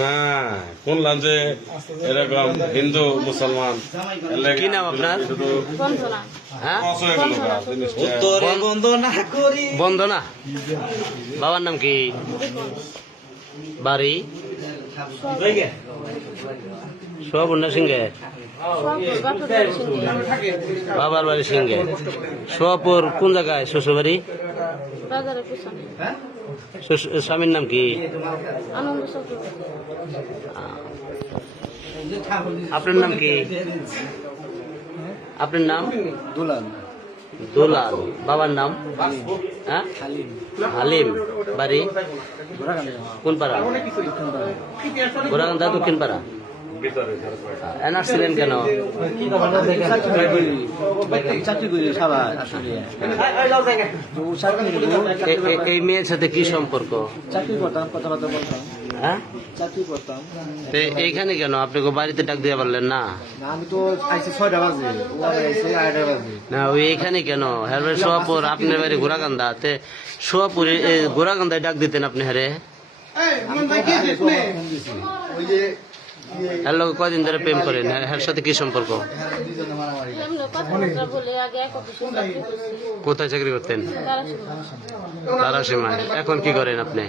না শুনলাম যে এরকম হিন্দু মুসলমান কি নাম আপনার? হ্যাঁ, বন্দনা। বাবার নাম কি? বাড়ি সোয়াবুন্না সিংহে, বাবার বাড়ি সিংহে। সোয়াপুর কোন জায়গায় শ্বশুর বাড়ি? স্বামীর নাম কি? আপনার নাম কি? আপনার নাম? দুলাল। বাবার নাম? হ্যাঁ, হালিম। বাড়ি কোন পাড়া? গোরাকান্দা দক্ষিণ পাড়া। এনআর ছিলেন কেন? এই মেয়ের সাথে কি সম্পর্ক? চাকরি করতাম, কথাবার্তা বলতাম। হ্যাঁ, চাকরি করতাম। এইখানে কেন? আপনি বাড়িতে ডাক দিয়ে পারলেন না? আমি তো আইসি 6টা বাজে, ও আইসি 8টা বাজে। না, ওই এইখানে কেন? হ্যাঁ, সোয়াপুর। আপনার বাড়ি গোরাকান্দা, তে সোয়াপুরে গোরাকান্দায় ডাক দিতেন আপনি? হ্যাঁ, হ্যালো, কয়দিন ধরে প্রেম করেন? হ্যাঁ, সাথে কি সম্পর্ক? কোথায় চাকরি করতেন? তারাসীমায়। এখন কি করেন আপনি?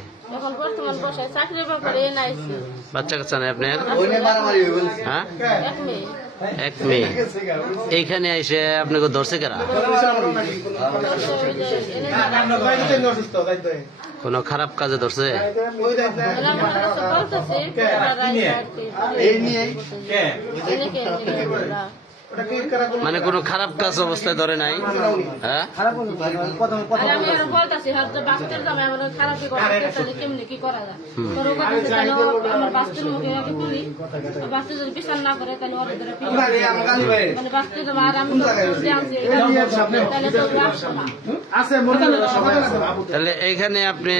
বাচ্চা কাচ্চা নাই আপনার? হ্যাঁ, এক মেয়ে। এইখানে এসে আপনাকে ধরছে কারা? কোন খারাপ কাজে ধরছে? মানে কোন খারাপ কাজ অবস্থায় ধরে নাই? হ্যাঁ, তাহলে এইখানে আপনি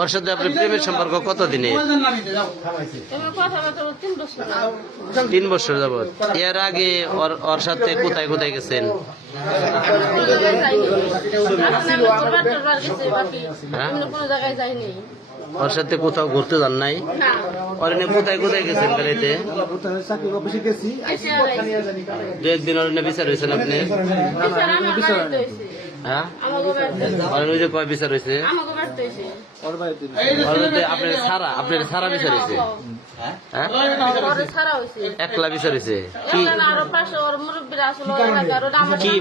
ওর সাথে আপনি প্রেমের সম্পর্ক কতদিনে? 3 বছর যাবৎ। এর আগে ওর সাথে কোথায় কোথায় গেছেন? ওর সাথে কোথাও ঘুরতে যান নাই? ওর কোথায় কোথায় গেছেন গাড়িতে? 2-1 দিন ওর বিচার হয়েছেন আপনি? হ্যাঁ, ওই যে কয় বিচার হয়েছে? আপনার সারা বিচার হয়েছে? একলা বিচার হয়েছে? কি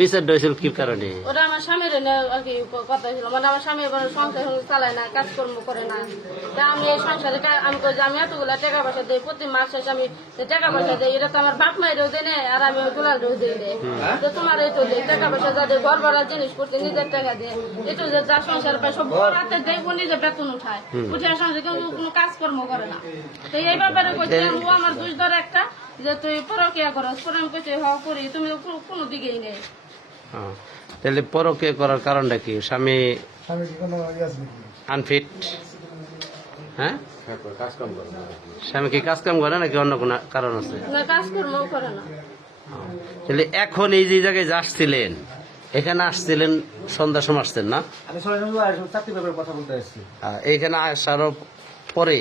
বিচার হয়েছিল? কি কারণে? ওটা আমার স্বামীর আর কি কথা হয়েছিল, মানে আমার স্বামী সংসার চালায় না, কাজকর্ম করে না। আমি এই সংসারে আমি আমি এতগুলা টাকা পয়সা দিই, প্রতি মাস শেষে আমি টাকা পয়সা দিই। এটা তো আমার বাপ মায়েরও দেয় না, আর আমি দুলাল দিই দেয়। তো তোমার এই তো টাকা পয়সা যাদের ঘর ভাড়া জিনিস করছে নিজের টাকা দিয়ে, একটু যে যা সংসার পায় সব রাতে দেয়, নিজে বেতন উঠায়, উঠে সংসার কোনো কাজকর্ম করে না। তো এই ব্যাপারে কইছে ও আমার দুই ধরে একটা যে তুই পরকিয়া করস, পরে আমি কইছি হ করি, তুমি কোনো দিকেই নেই। তাহলে পরকিয়া করার কারণটা কি? স্বামী আনফিট? হ্যাঁ, স্বামী কি কাজ কাম করে নাকি অন্য কোনো কারণ আছে? কাজকর্ম করে না। তাহলে এখন এই যে জায়গায় আসছিলেন, এখানে আসছিলেন সন্ধ্যার সময় আসছেন না? এইখানে আসার পরে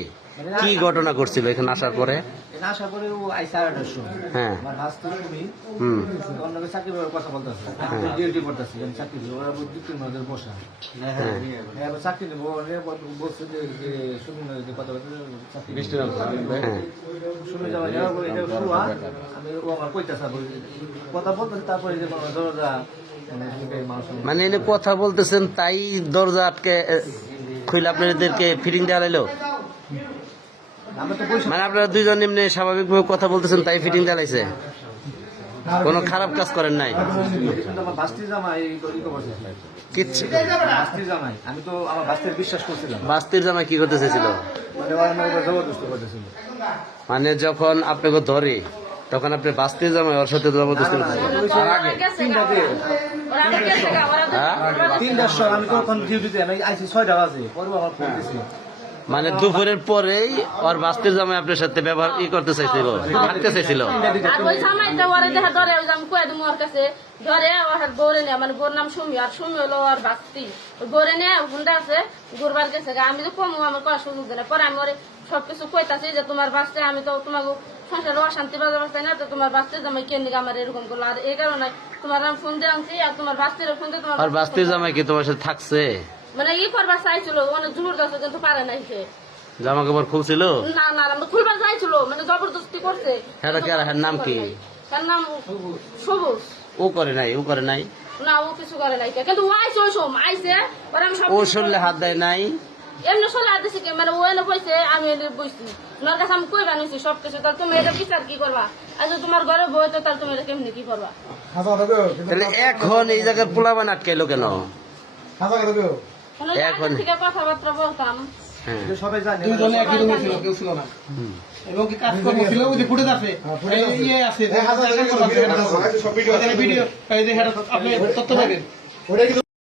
কি ঘটনা করছিল? এখানে আসার পরে হ্যাঁ, মানে এনে কথা বলতেছেন তাই দরজা আটকে খুলে আপনাদেরকে ফিটিং দেওয়া লাইলো? মানে আপনারা দুইজন এমনি স্বাভাবিকভাবে কথা বলতেছেন তাই ফিটিং দেওয়া লাইছে? কোনো খারাপ কাজ করেন নাই? কিচ্ছু। আমি তো আমার বাস্তির বিশ্বাস করছিলাম। বাস্তির জামাই কি করতে চাইছিল? মানে যখন আপনাকে ধরে তখন আপনি বাস্তির জামাই ওর সাথে জবরদস্তি করতেছেন? 3টার সময় আমি তখন ডিউটিতে, আমি আইসি 6টা বাজে, পরে আমার ফোন দিয়েছিল। মানে দুপুরের পরেই ওর বাস্তির জামাই আপনার সাথে ব্যবহার করতে চাইছিল, থাকতে চাইছিল। আর ওই জামাইটা ওরে দেখা ধরে ওই যে আমি কয়ে দেবো ওর কাছে ধরে ওর বউরে নেয়, মানে বউর নাম সুমি, আর সুমি হলো ওর বাস্তি। ওই বউরে নেয় গুন্ডা আছে ঘুরবার গেছে, আমি তো কমু আমার করার সুযোগ দিলে পরে আমি ওরে সবকিছু কইতাছি যে তোমার বাস্তে আমি তো তোমাকে সংসারে অশান্তি বাজার পাই না, তো তোমার বাস্তে জামাই কেন দিকে আমার এরকম করলো, আর এই কারণে তোমার আমি ফোন দিয়ে আনছি, আর তোমার বাস্তির ফোন দিয়ে তোমার আর বাস্তির জামাই কি তোমার সাথে থাকছে? মানে ই করবার চাইছিল, অনেক জোর দশ কিন্তু পারে নাই সে। জামা কাপড় খুলছিল? না না আমরা খুলবার চাইছিল, মানে জবরদস্তি করছে। হ্যাঁ কি আর নাম কি? তার নাম সবুজ। ও করে নাই, ও করে নাই, না ও কিছু করে নাই, কিন্তু ও আইসে ওই সময় আইসে পরে আমি সব ও শরীরে হাত দেয় নাই? এমনি চলে আসছে কি, মানে ও এনে বইছে আমি এনে বইছি, ওনার কাছে আমি কই বানিয়েছি সবকিছু, তাহলে তুমি এটা বিচার কি করবা? আজ তোমার ঘরে বই তো তাহলে তুমি এটা কেমনি কি করবা? তাহলে এখন এই জায়গায় পোলাবান আটকাইলো কেন? মানে এখন থেকে কথাবার্তা বলতাম। হ্যাঁ সবাই জানে দুজনে একই রুমে ছিল, কেউ ছিল না। এবং কি কাজকর্ম ছিল, ওই যে ফুটেজ আছে, এই ইয়ে আছে, ভিডিও, এই যে আপনি তথ্য পাবেন।